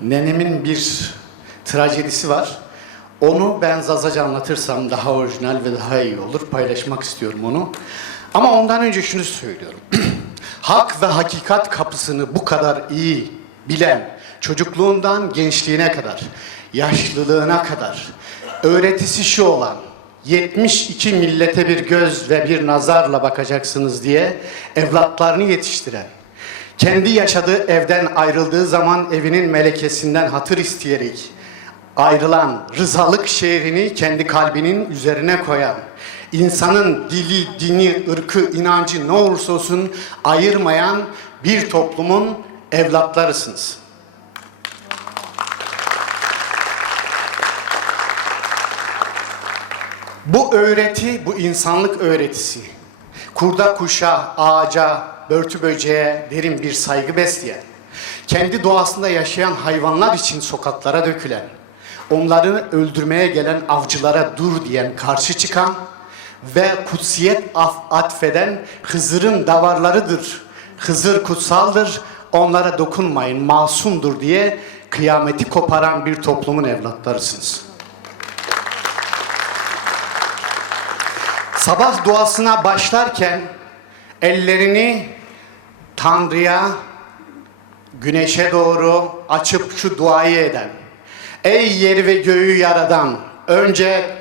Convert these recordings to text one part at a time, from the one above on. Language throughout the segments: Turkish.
Nenemin bir trajedisi var. Onu ben Zazaca anlatırsam daha orijinal ve daha iyi olur. Paylaşmak istiyorum onu. Ama ondan önce şunu söylüyorum. Hak ve hakikat kapısını bu kadar iyi bilen, çocukluğundan gençliğine kadar, yaşlılığına kadar, öğretisi şu olan, 72 millete bir göz ve bir nazarla bakacaksınız diye evlatlarını yetiştiren, kendi yaşadığı evden ayrıldığı zaman evinin melekesinden hatır isteyerek ayrılan, rızalık şehrini kendi kalbinin üzerine koyan, insanın dili, dini, ırkı, inancı ne olursa olsun ayırmayan bir toplumun evlatlarısınız. Bu öğreti, bu insanlık öğretisi, kurda kuşa, ağaca, börtü böceğe derin bir saygı besleyen, kendi doğasında yaşayan hayvanlar için sokaklara dökülen, onları öldürmeye gelen avcılara dur diyen, karşı çıkan ve kutsiyet atfeden Hızır'ın davarlarıdır. Hızır kutsaldır, onlara dokunmayın, masumdur diye kıyameti koparan bir toplumun evlatlarısınız. Sabah duasına başlarken ellerini Tanrı'ya, güneşe doğru açıp şu duayı eden, ey yeri ve göğü yaradan, önce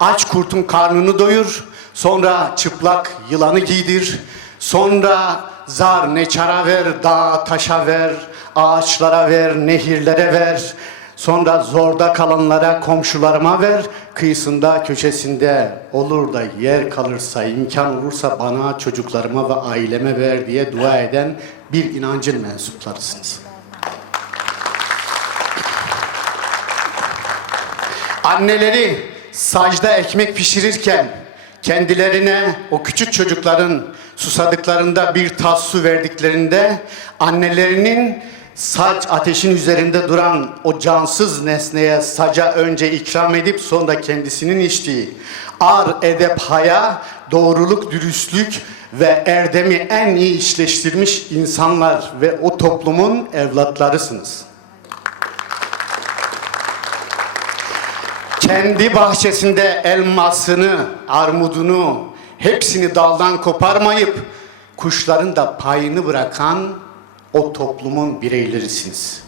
aç kurtun karnını doyur, sonra çıplak yılanı giydir, sonra zar neçara ver, dağa taşa ver, ağaçlara ver, nehirlere ver, sonra zorda kalanlara, komşularıma ver, kıyısında, köşesinde olur da yer kalırsa, imkan olursa bana, çocuklarıma ve aileme ver diye dua eden bir inancın mensuplarısınız. Anneleri sacda ekmek pişirirken kendilerine o küçük çocukların susadıklarında bir tas su verdiklerinde annelerinin sac ateşin üzerinde duran o cansız nesneye saca önce ikram edip sonra kendisinin içtiği ar, edep, haya, doğruluk, dürüstlük ve erdemi en iyi işleştirmiş insanlar ve o toplumun evlatlarısınız. Kendi bahçesinde elmasını, armudunu, hepsini daldan koparmayıp kuşların da payını bırakan o toplumun bireylerisiniz.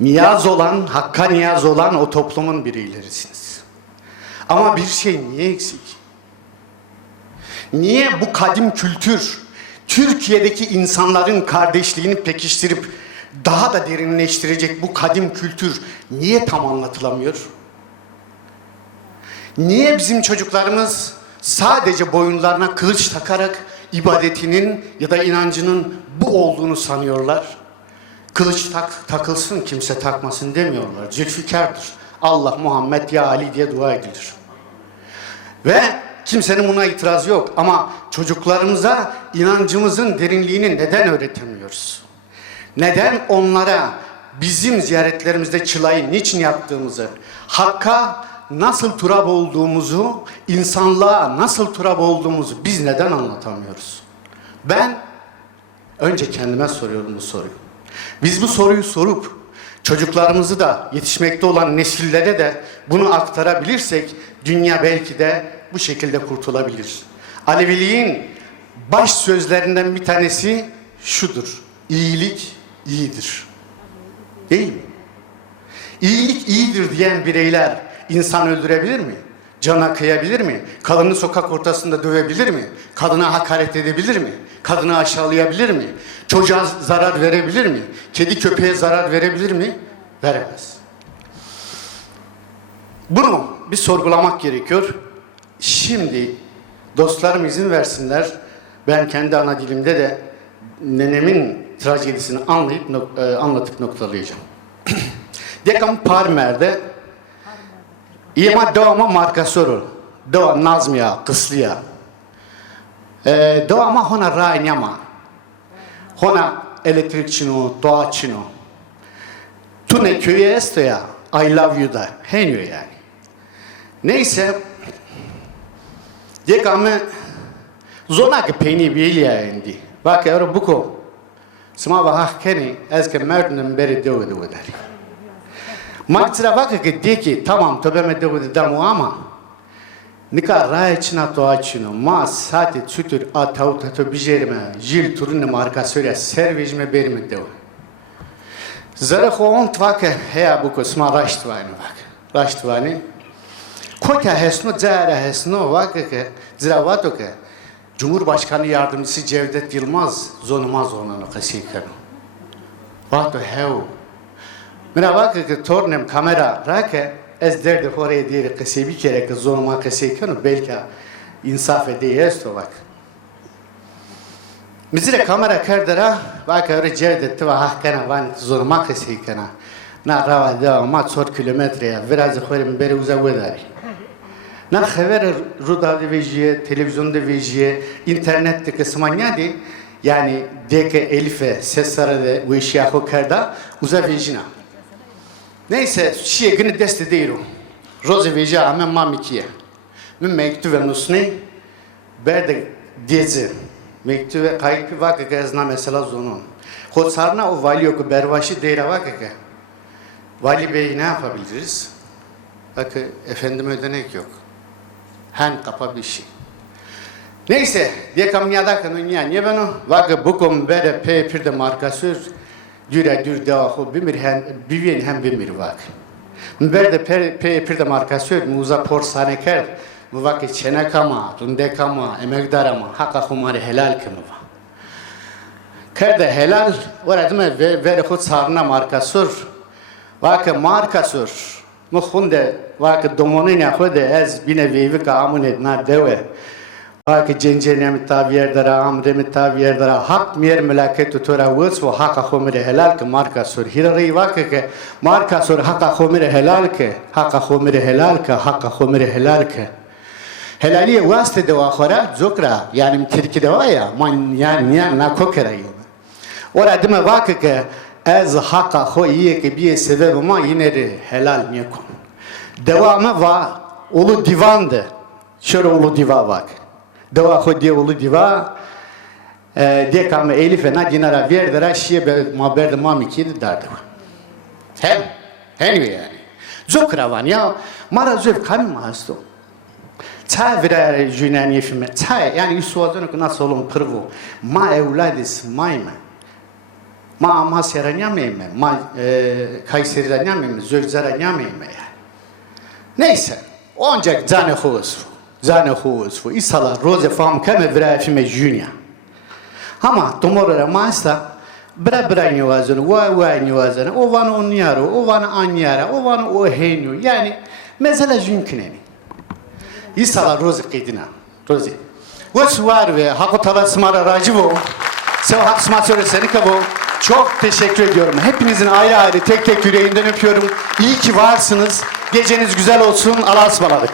Niyaz olan, hakka niyaz olan o toplumun bireylerisiniz. Ama bir şey niye eksik? Niye bu kadim kültür Türkiye'deki insanların kardeşliğini pekiştirip daha da derinleştirecek bu kadim kültür niye tam anlatılamıyor? Niye bizim çocuklarımız sadece boyunlarına kılıç takarak ibadetinin ya da inancının bu olduğunu sanıyorlar? Kılıç takılsın, kimse takmasın demiyorlar. Zülfikar'dır. Allah, Muhammed, ya Ali diye dua edilir. Ve kimsenin buna itirazı yok. Ama çocuklarımıza inancımızın derinliğini neden öğretemiyoruz? Neden onlara bizim ziyaretlerimizde çılayı niçin yaptığımızı, Hakk'a nasıl turab olduğumuzu, insanlığa nasıl turab olduğumuzu biz neden anlatamıyoruz? Ben önce kendime soruyorum bu soruyu. Biz bu soruyu sorup çocuklarımızı da yetişmekte olan nesillere de bunu aktarabilirsek dünya belki de bu şekilde kurtulabilir. Aleviliğin baş sözlerinden bir tanesi şudur: İyilik iyidir. Değil mi? İyilik iyidir diyen bireyler İnsan öldürebilir mi? Cana kıyabilir mi? Kadını sokak ortasında dövebilir mi? Kadına hakaret edebilir mi? Kadını aşağılayabilir mi? Çocuğa zarar verebilir mi? Kedi köpeğe zarar verebilir mi? Veremez. Bunu bir sorgulamak gerekiyor. Şimdi dostlarım izin versinler. Ben kendi ana dilimde de nenemin trajedisini anlatıp noktalayacağım. Dekam Parmer'de İma doğama markasörü, doğa nazmiya, kıslıya. Doğama hona raynyama, hona elektrikçino, doğaçino. Tune köye estoya, I love you da, henüyor yani. Neyse, dekame zonak peni bilya indi. Bak yavrum buko, Sma va hakeni ez ke merdun beri devu devu der. Magtra vakı ki de ki tamam tobeme devu dedamu ama nika rayçına to açını ma saati çütür atav tato bijerime jil turun marka söyle servejme berime devu. Zara xon tvake heya bu kosma raştvani vak. Raştvani Kota hesno zara hesno vakı ki ziravato ki Cumhurbaşkanı Yardımcısı Cevdet Yılmaz zonumaz onunu kasikan. Vato hev. Mera vakı ki tornem kamera rake ez derdi oraya diye kasibi kere ki zonuma kasikan belki insaf edeyes to vak. Mizire kamera kerdera vakı öyle Cevdet ve hakana van zonuma kasikana. Na rava devam 4 kilometreye biraz xorim beri uzavedari. Na haber ruda vejiye, televizyonda vejiye, internette kısmanyadi yani deke elife sesarade bu işi yahu kerda uza vejina. Neyse şiye günü deste değilim. Roze veja ama mamikiye. Min mektuve nusni berde dizi. Mektuve kayıp vakı gezna mesela zonun. Hod sarna o vali yoku bervaşı deyra vakı. Vali Bey ne yapabiliriz? Bakın efendim ödenek yok. Hen kapa bir şey. Neyse, diye kamyada kanınya niye bana vakı bukum bere pe de markasör düre dür devahu bivyen hem bimir vak. Berde pe de markasör muza porsane ker bu vakı çene kama, runde kama, emekdar ama hakka humari helal kımı va. Kerde helal oradıma vere khud sarna markasör vakı markasör Muhunde vakit domonin yahude ez bine vevi ka amunet na deve vakit cenjene mi tabiyer dara amre mi tabiyer dara hak miyer melaket tutora vus ve hak khomire helal ke marka sur hirari vakit ke marka sur hak khomire helal ke hak khomire helal ke hak khomire helal ke helaliye vaste de akhira zokra yani Türkiye'de var ya man yani na kokerayım ora deme vakit ke Ez haka hoyiye ki bir sebep ama yine de helal miyekun. Devamı var. Ulu divandı. Şöyle ulu diva bak. Deva ho diye ulu diva. Diye kamme Elif'e na dinara verdira şiye be maberde mamikiydi derdi. Hem. Anyway yani. Zokravan ya. Mara zöv kami mahasto. Çay virer jünen yefime. Çay yani üsvazını ki nasıl olun kırvu. Ma evladis mayme. Ma Amasya'ya nyameyme, ma Kayseri'ye nyameyme, Zölzer'e nyameyme yani. Neyse, ancak zane huvuzfu, isala roze fam keme vrafime jünya. Ama tomorora masa, bra nyuvazını, vay nyuvazını, o vana onyaro, o vana anyara, o vana o henyo, yani mesela jünküneni. İsala roze kıydına, roze. Vos var ve hakutala smara racivo, sev hak smasörü seni kabo. Çok teşekkür ediyorum. Hepinizin ayrı ayrı tek tek yüreğinden öpüyorum. İyi ki varsınız. Geceniz güzel olsun. Allah'a ısmarladık.